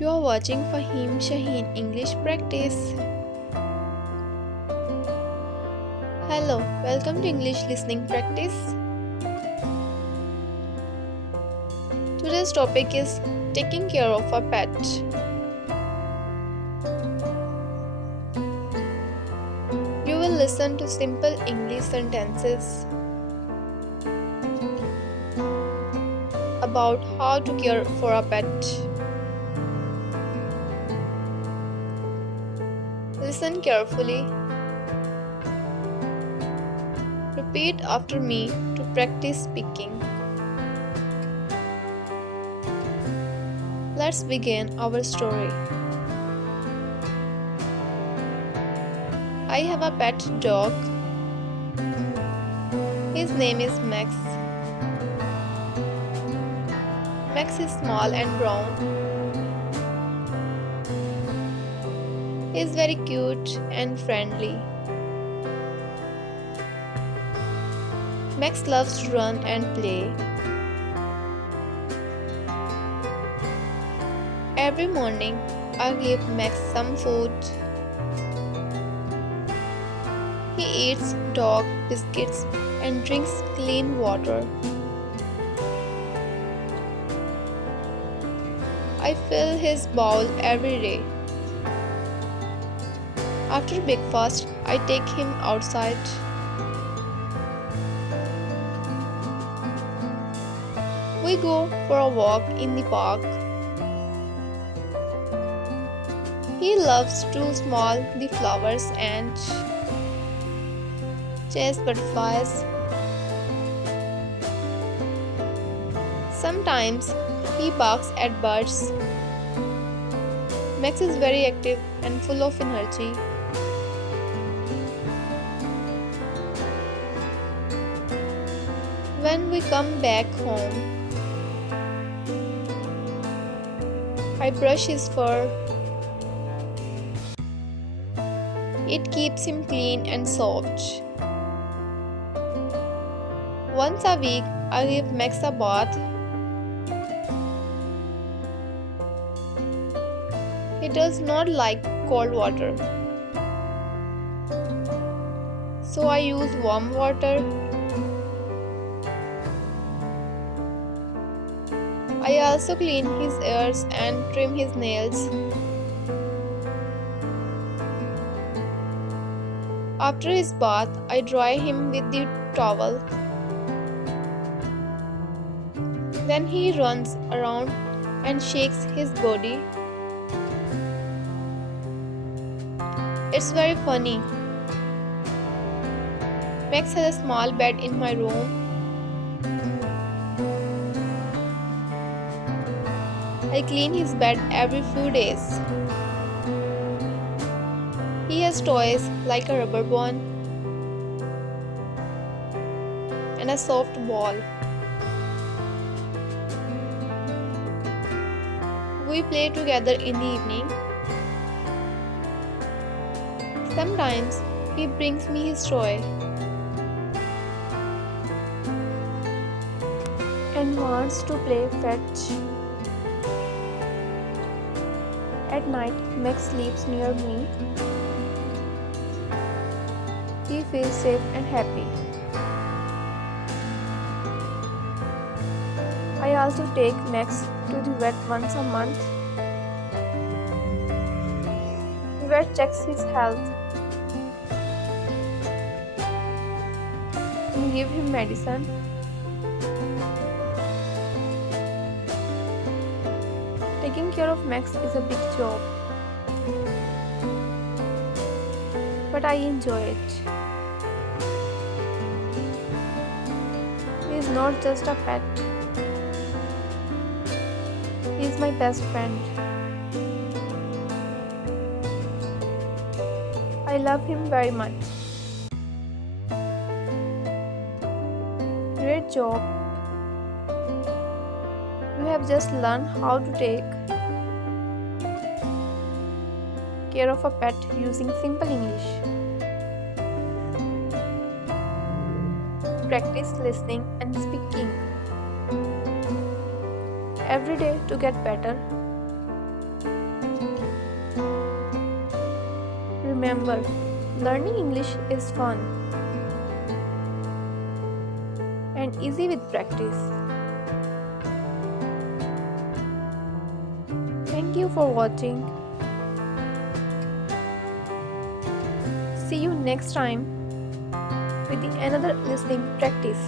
You are watching FaheemShaheen English Practice. Hello, welcome to English Listening Practice. Today's topic is taking care of a pet. You will listen to simple English sentences about how to care for a pet. Listen carefully. Repeat after me to practice speaking. Let's begin our story. I have a pet dog. His name is Max. Max is small and brown. He is very cute and friendly. Max loves to run and play. Every morning, I give Max some food. He eats dog biscuits and drinks clean water. I fill his bowl every day. After breakfast, I take him outside. We go for a walk in the park. He loves to smell the flowers and chase butterflies. Sometimes he barks at birds. Max is very active and full of energy. When we come back home, I brush his fur. It keeps him clean and soft. Once a week, I give Max a bath. He does not like cold water, so I use warm water. I also clean his ears and trim his nails. After his bath, I dry him with the towel. Then he runs around and shakes his body. It's very funny. Max has a small bed in my room. I clean his bed every few days. He has toys like a rubber ball and a soft ball. We play together in the evening. Sometimes he brings me his toy and wants to play fetch. At night, Max sleeps near me. He feels safe and happy. I also take Max to the vet once a month. The vet checks his health and give him medicine. Taking care of Max is a big job, but I enjoy it. He is not just a pet. He is my best friend. I love him very much. Great job. You have just learned how to take care of a pet using simple English. Practice listening and speaking every day to get better. remember, learning English is fun and easy with practice. Thank you for watching. See you next time with the another listening practice.